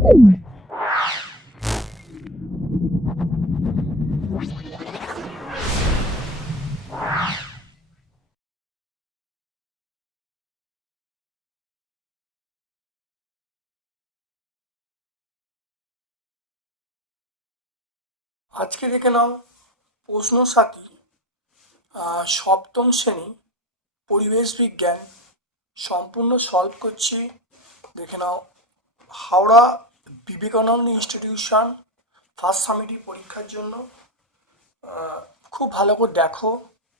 আজকে দেখে নাও প্রশ্ন সাথী সপ্তম শ্রেণী পরিবেশ বিজ্ঞান সম্পূর্ণ সলভ করছি। দেখে নাও Howrah Vivekananda institution first summative পরীক্ষার জন্য খুব ভালো করে দেখো,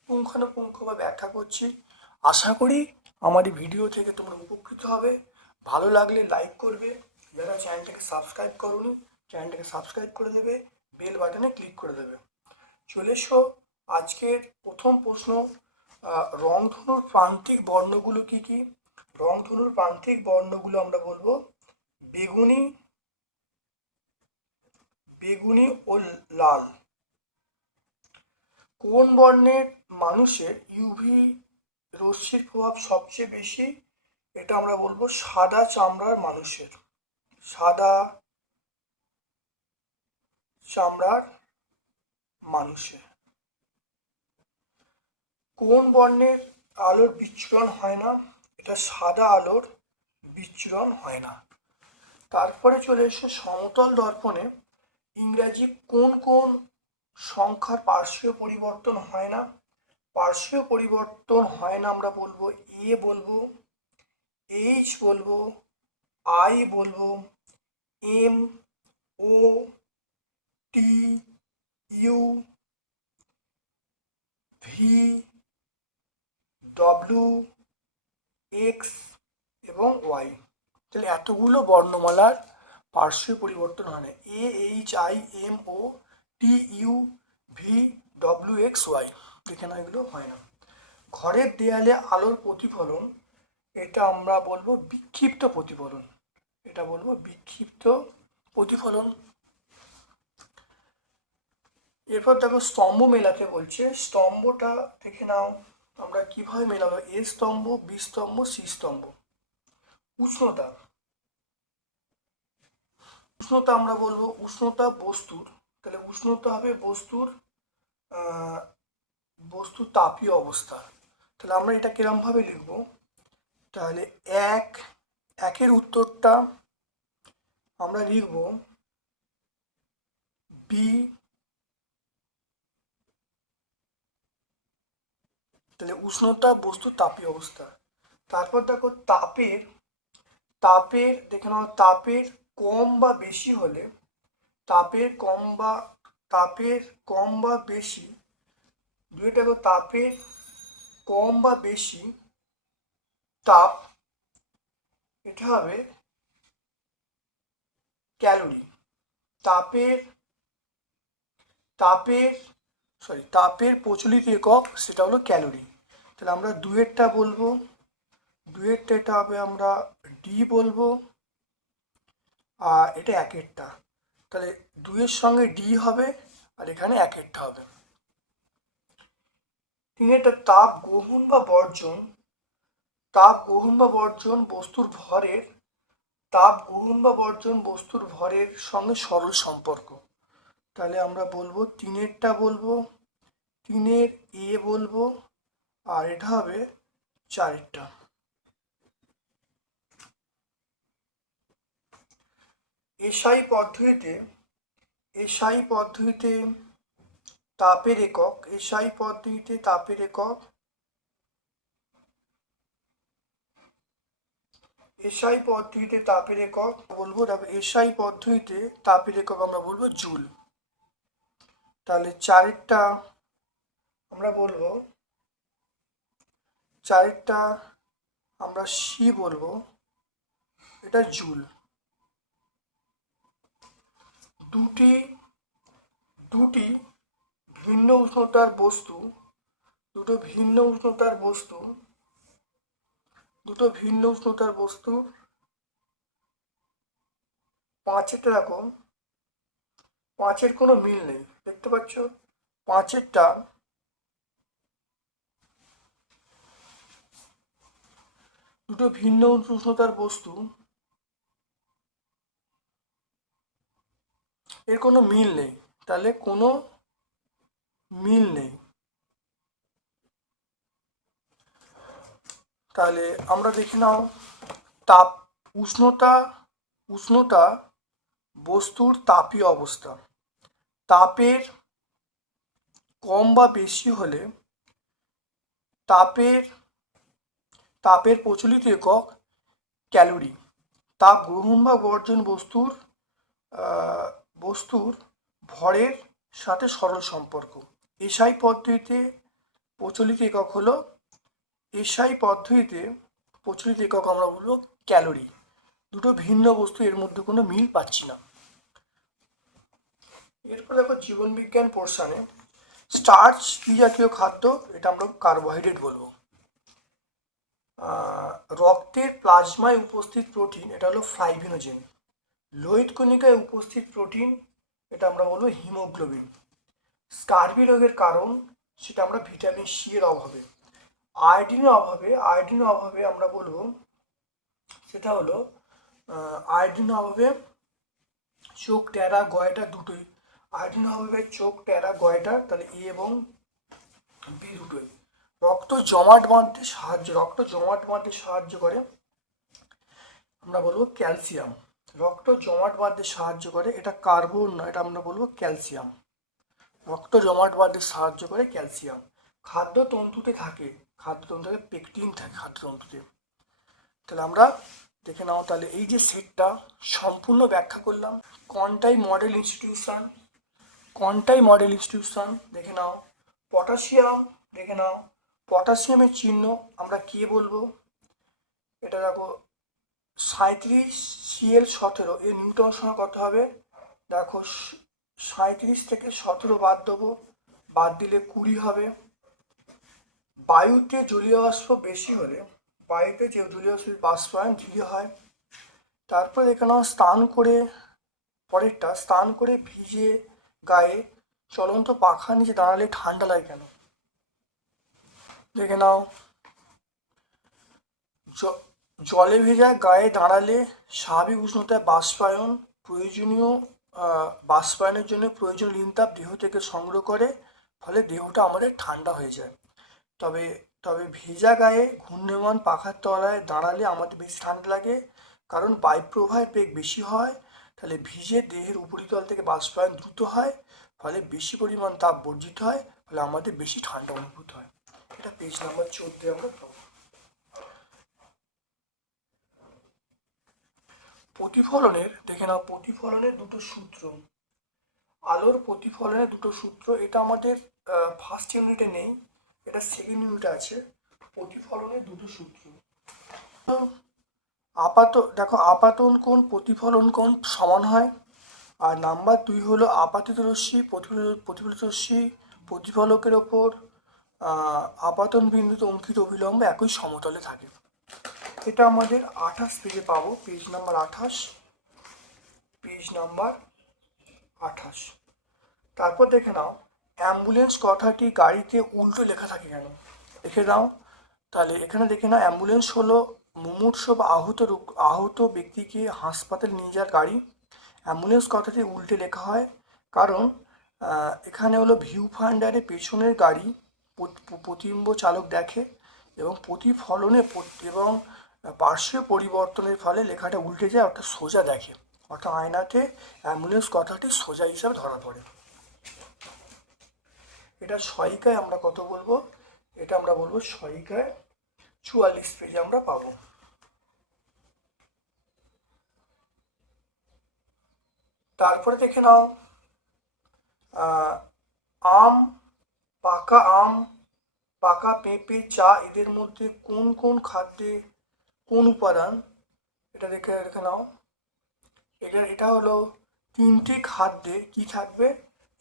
পুঙ্খানুপুঙ্খভাবে ব্যাখ্যা করছি। আশা করি আমার এই ভিডিও থেকে তোমরা উপকৃত হবে। ভালো লাগলে লাইক করবে, যারা চ্যানেলটাকে সাবস্ক্রাইব করোনি চ্যানেলটাকে সাবস্ক্রাইব করে দেবে, বেল বাটনে ক্লিক করে দেবে। চলে এসো আজকের প্রথম প্রশ্ন। রংধনুর প্রান্তিক বর্ণগুলো কি কি? রংধনুর প্রান্তিক বর্ণগুলো আমরা বলবো বেগুনি, বেগুনি ও লাল। কোন বর্ণের মানুষের ইউভি রশ্মির প্রভাব সবচেয়ে বেশি? এটা আমরা বলবো সাদা চামড়ার মানুষের, সাদা চামড়ার মানুষের। কোন বর্ণের আলোর বিচ্ছুরণ হয় না? এটা সাদা আলোর বিচ্ছুরণ হয় না। তারপরে চলে এসে সমতল দর্পণে ইংরাজি কোন কোন সংখ্যার পার্শ্বীয় পরিবর্তন হয় না? পার্শ্বীয় পরিবর্তন হয় না আমরা বলবো এ বলবো, এইচ বলবো, আই বলবো, M, O, T, U, V, W, X এবং ওয়াই। তাহলে এতগুলো বর্ণমালার পার্শ্বীয় পরিবর্তন হয় না। A, H, I, M, O, T, U, V, W, X, Y. দেখে না, এগুলো হয় না। ঘরের দেয়ালে আলোর প্রতিফলন, এটা আমরা বলবো বিক্ষিপ্ত প্রতিফলন, এটা বলবো বিক্ষিপ্ত প্রতিফলন। এরপর দেখো স্তম্ভ মেলাতে বলছে, স্তম্ভটা দেখে নাও আমরা কিভাবে মেলাবো। এ স্তম্ভ, বি স্তম্ভ, সি স্তম্ভ। উষ্ণতা, উষ্ণতা আমরা বলবো উষ্ণতা বস্তুর, তাহলে উষ্ণতা হবে বস্তুর বস্তুর তাপীয় অবস্থা। তাহলে আমরা এটা কিরম ভাবে লিখবো? তাহলে একের উত্তরটা আমরা লিখব বি, তাহলে উষ্ণতা বস্তুর তাপীয় অবস্থা। তারপর দেখো তাপের, তাপের দেখে নাও তাপের কম বা বেশি হলে, তাপের কম বা, তাপের কম বা বেশি, দুই দেখো তাপের কম বা বেশি তাপ, এটা হবে ক্যালোরি। তাপের, তাপের তাপের প্রচলিত একক সেটা হলো ক্যালোরি। তাহলে আমরা দুয়েরটা বলবো, দুয়েরটা এটা হবে আমরা ডি বলবো, আর এটা একেরটা, তাহলে দুইয়ের সঙ্গে ডি হবে আর এখানে একেরটা হবে। তিনেরটা তাপ গ্রহণ বা বর্জন, তাপ গ্রহণ বা বর্জন বস্তুর ভরের, তাপ গ্রহণ বা বর্জন বস্তুর ভরের সঙ্গে সরল সম্পর্ক। তাহলে আমরা বলবো তিনেরটা বলবো, তিনের এ বলবো, আর এটা হবে চারেরটা। এসআই পদ্ধতিতে, এসআই পদ্ধতিতে তাপের একক, এসআই পদ্ধতিতে তাপের একক, এসআই পদ্ধতিতে তাপের একক বলবো, দেখো এসআই পদ্ধতিতে তাপের একক আমরা বলবো জুল। তাহলে চারেরটা আমরা বলবো, চারেরটা আমরা সি বলবো, এটা জুল। দুটি, দুটি ভিন্ন উষ্ণতার বস্তু, দুটো ভিন্ন উষ্ণতার বস্তু, দুটো ভিন্ন উষ্ণতার বস্তু পাঁচেরটা দেখো, পাঁচের কোনো মিল নেই, দেখতে পাচ্ছ পাঁচেরটা, দুটো ভিন্ন উষ্ণতার বস্তু এর কোনো মিল নেই, তাহলে কোনো মিল নেই। তাহলে আমরা দেখে নাও তাপ, উষ্ণতা, উষ্ণতা বস্তুর তাপীয় অবস্থা। তাপের কম বা বেশি হলে তাপের তাপের প্রচলিত একক ক্যালোরি। তাপ গ্রহণ বা বর্জন বস্তুর ভরের সাথে সরল সম্পর্ক। এসআই পদ্ধতিতে প্রচলিত একক হলো, এসআই পদ্ধতিতে প্রচলিত একক আমরা বলবো ক্যালোরি। দুটো ভিন্ন বস্তু, এর মধ্যে কোনো মিল পাচ্ছি না। এরপর দেখো জীবনবিজ্ঞান পোর্শনে স্টার্চ কি জাতীয় খাদ্য, এটা আমরা কার্বোহাইড্রেট বলবো। রক্তের প্লাজমায় উপস্থিত প্রোটিন, এটা হলো ফাইব্রিনোজেন। লোহিত কণিকায় উপস্থিত প্রোটিন, এটা আমরা বলবো হিমোগ্লোবিন। স্কার্বি রোগের কারণ, সেটা আমরা ভিটামিন সি এর অভাবে। আয়োডিনের অভাবে আমরা বলবো সেটা হলো আয়োডিনের অভাবে চোখ টেরা গয়টা দুটোই। আয়োডিনের অভাবে চোখ টেরা গয়টা, তাহলে এ এবং বি দুটোই। রক্ত জমাট বাঁধতে সাহায্য করে, আমরা বলবো ক্যালসিয়াম। রক্ত জমাট বাঁধতে সাহায্য করে, এটা কার্বন নয়, এটা আমরা বলবো ক্যালসিয়াম। রক্ত জমাট বাঁধতে সাহায্য করে ক্যালসিয়াম। খাদ্যতন্তুতে পেকটিন থাকে খাদ্যতন্তুতে। তাহলে আমরা দেখে নাও, তাহলে এই যে সেটটা সম্পূর্ণ ব্যাখ্যা করলাম। কোয়ান্টাই মডেল ইনস্টিটিউশন দেখে নাও। পটাশিয়াম দেখে নাও, পটাশিয়ামের চিহ্ন আমরা কে বলবো, এটা দেখো 37 Cl17, এর নিউটন সংখ্যা কত হবে, দেখো 37 থেকে 17 বাদ দেবো, বাদ দিলে 20 হবে। বায়ুতে জলীয় বাষ্প বেশি হলে, বায়ুতে যে জলীয় বাষ্পায়ন ধীরে হয়। তারপর এখানে স্নান করে ভিজে গায়ে চলন্ত পাখার নিচে দাঁড়ালে ঠান্ডা লাগে কেন, দেখে নাও। জলে ভেজা গায়ে দাঁড়ালে স্বাভাবিক উষ্ণতায় বাষ্পায়নের জন্য প্রয়োজনীয় ঋণতাপ দেহ থেকে সংগ্রহ করে, ফলে দেহটা আমাদের ঠান্ডা হয়ে যায়। তবে ভেজা গায়ে ঘূর্ণায়মান পাখার তলায় দাঁড়ালে আমাদের বেশি ঠান্ডা লাগে, কারণ বায়ুপ্রবাহের বেগ বেশি হয়। তাহলে ভিজে দেহের উপরিতল থেকে বাষ্পায়ন দ্রুত হয়, ফলে বেশি পরিমাণ তাপ বর্জিত হয়, ফলে আমাদের বেশি ঠান্ডা অনুভূত হয়। এটা পেজ নাম্বার 14 আমরা পাবো। প্রতিফলনের দেখে নাও, প্রতিফলনের দুটো সূত্র, আলোর প্রতিফলনের দুটো সূত্র, এটা আমাদের ফার্স্ট ইউনিটে নেই, এটা সেকেন্ড ইউনিটে আছে। প্রতিফলনের দুটো সূত্র, আপাতন কোণ প্রতিফলন কোণ সমান হয়। আর নাম্বার 2 হলো আপাতিত রশ্মি প্রতিফলিত রশ্মি প্রতিফলকের ওপর আপাতন বিন্দুতে অঙ্কিত অভিলম্ব একই সমতলে থাকে। এটা আমাদের 28 পেজে পাবো, পেজ নাম্বার 28। তারপর দেখে নাও, অ্যাম্বুলেন্স কথাটি গাড়িতে উল্টো লেখা থাকে কেন, দেখে নাও। তাহলে এখানে দেখে নাও, অ্যাম্বুলেন্স হলো মুমূর্ষু বা আহত ব্যক্তিকে হাসপাতালে নিয়ে যাওয়ার গাড়ি। অ্যাম্বুলেন্স কথাটি উল্টে লেখা হয় কারণ এখানে হলো ভিউ ফাইন্ডারে পেছনের গাড়ি প্রতিবিম্ব চালক দেখে, এবং প্রতিফলনে এবং পার্শ্বীয় পরিবর্তনের ফলে লেখাটা উল্টে যায়, অর্থাৎ সোজা দেখে, অর্থাৎ আয়নাতে অ্যাম্বুলেন্স কথাটি সোজা হিসাবে ধরা পড়ে। এটা সহায়িকায় আমরা কত বলবো, এটা আমরা বলবো সহায়িকায় 44 পেজে আমরা পাবো। তারপরে দেখে নাও, পাকা পেঁপে, চা, এদের মধ্যে কোন কোন খাদ্যে কোন উপাদান, এটা দেখে নাও। এটা হলো 3টি খাদ্যে কি থাকবে,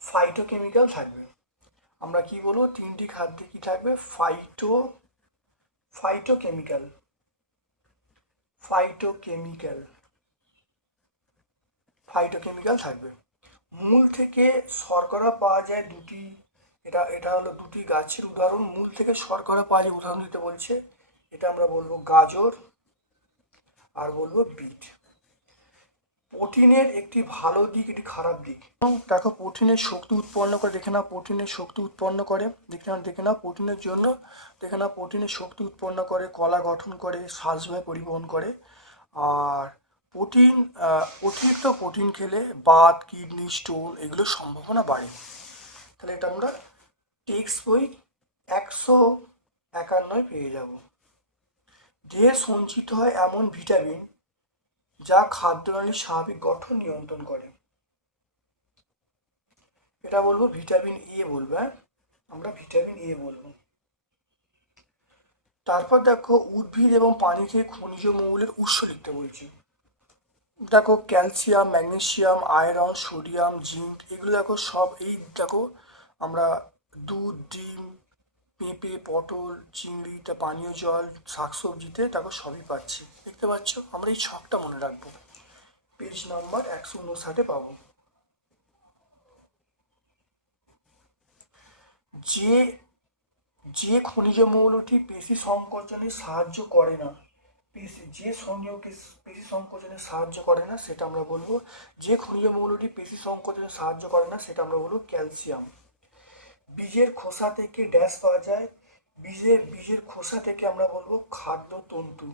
ফাইটোকেমিক্যাল থাকবে। আমরা কি বলবো, 3টি খাদ্যে কি থাকবে, ফাইটোকেমিক্যাল থাকবে। মূল থেকে শর্করা পাওয়া যায় দুটি, এটা হলো দুটি গাছের উদাহরণ। মূল থেকে শর্করা পাওয়া যায় উদাহরণ দিতে বলছে, এটা আমরা বলবো গাজর আর বলবো বিট। প্রোটিনের একটি ভালো দিক, একটি খারাপ দিক। এবং দেখো প্রোটিনের শক্তি উৎপন্ন করে, দেখে নাও প্রোটিনের শক্তি উৎপন্ন করে, দেখে নাও প্রোটিনের জন্য, দেখে নাও প্রোটিনের শক্তি উৎপন্ন করে, কলা গঠন করে, শ্বাসবায়ু পরিবহন করে। আর প্রোটিন, অতিরিক্ত প্রোটিন খেলে বাত, কিডনি স্টোন এগুলোর সম্ভাবনা বাড়ে। তাহলে এটা আমরা টেক্সট বই 151 পেয়ে যাব। দেহে সঞ্চিত হয় এমন ভিটামিন যা খাদ্যনালীর স্বাভাবিক গঠন নিয়ন্ত্রণ করে। এটা বলবো ভিটামিন এ বলবো, হ্যাঁ আমরা ভিটামিন এ বলবো। তারপর দেখো উদ্ভিদ এবং পানিতে খনিজ মৌলের উৎস লিখতে বলছি। দেখো calcium, magnesium, iron, sodium, zinc এগুলো দেখো সব এই দেখো আমরা দুধ, ডিম, পেঁপে, পটল, চিংড়ি, পানীয় জল, শাকসবজিতে দেখো সবই পাচ্ছি। দেখতে পাচ্ছ? আমরা এই ছকটা মনে রাখবো, পেজ নাম্বার 159 পাবো। যে যে খনিজ মৌলটি পেশি সংকোচনে সাহায্য করে না, পেশি সংকোচনে সাহায্য করে না সেটা আমরা বলবো, যে খনিজ মৌলটি পেশি সংকোচনে সাহায্য করে না সেটা আমরা বলবো ক্যালসিয়াম। বীজের খোসা থেকে ড্যাশ পাওয়া যায়, বীজের খোসা থেকে আমরা বলবো খাদ্যতন্তু।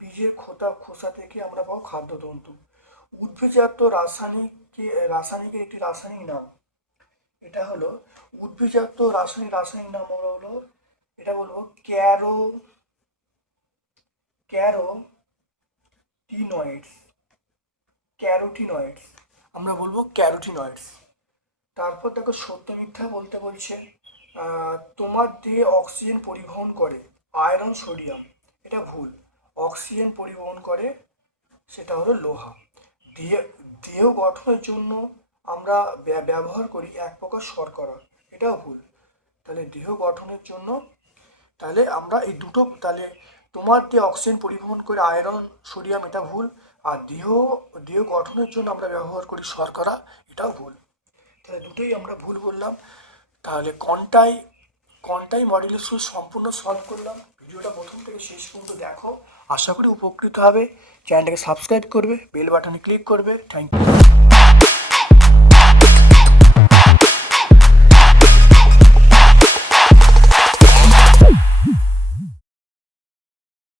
বীজের খোসা থেকে আমরা পাবো খাদ্যতন্তু। উদ্ভিদজাত রাসায়নিকের একটি রাসায়নিক নাম, এটা হলো উদ্ভিদজাত রাসায়নিক নাম হলো, এটা বলবো ক্যারোটিনয়েডস, আমরা বলবো ক্যারোটিনয়েডস। তারপর দেখো সত্য মিথ্যা বলতে বলছে, তোমার দেহে অক্সিজেন পরিবহন করে আয়রন, সোডিয়াম, এটা ভুল। অক্সিজেন পরিবহন করে সেটা হলো লোহা। দেহ গঠনের জন্য আমরা ব্যবহার করি এক প্রকার শর্করা, এটাও ভুল। তাহলে দেহ গঠনের জন্য, তাহলে আমরা এই দুটো, তাহলে তোমার দেহ অক্সিজেন পরিবহন করে আয়রন, সোডিয়াম, এটা ভুল। আর দেহ গঠনের জন্য আমরা ব্যবহার করি শর্করা, এটাও ভুল। তাহলে দুটোই আমরা ভুল বললাম। তাহলে কোয়ান্টাইল মডুলাস সম্পূর্ণ সলভ করলাম। ভিডিওটা প্রথম থেকে শেষ পর্যন্ত দেখো, আশা করি উপকৃত হবে। চ্যানেলটাকে সাবস্ক্রাইব করবে, বেল বাটনে ক্লিক করবে। Thank you.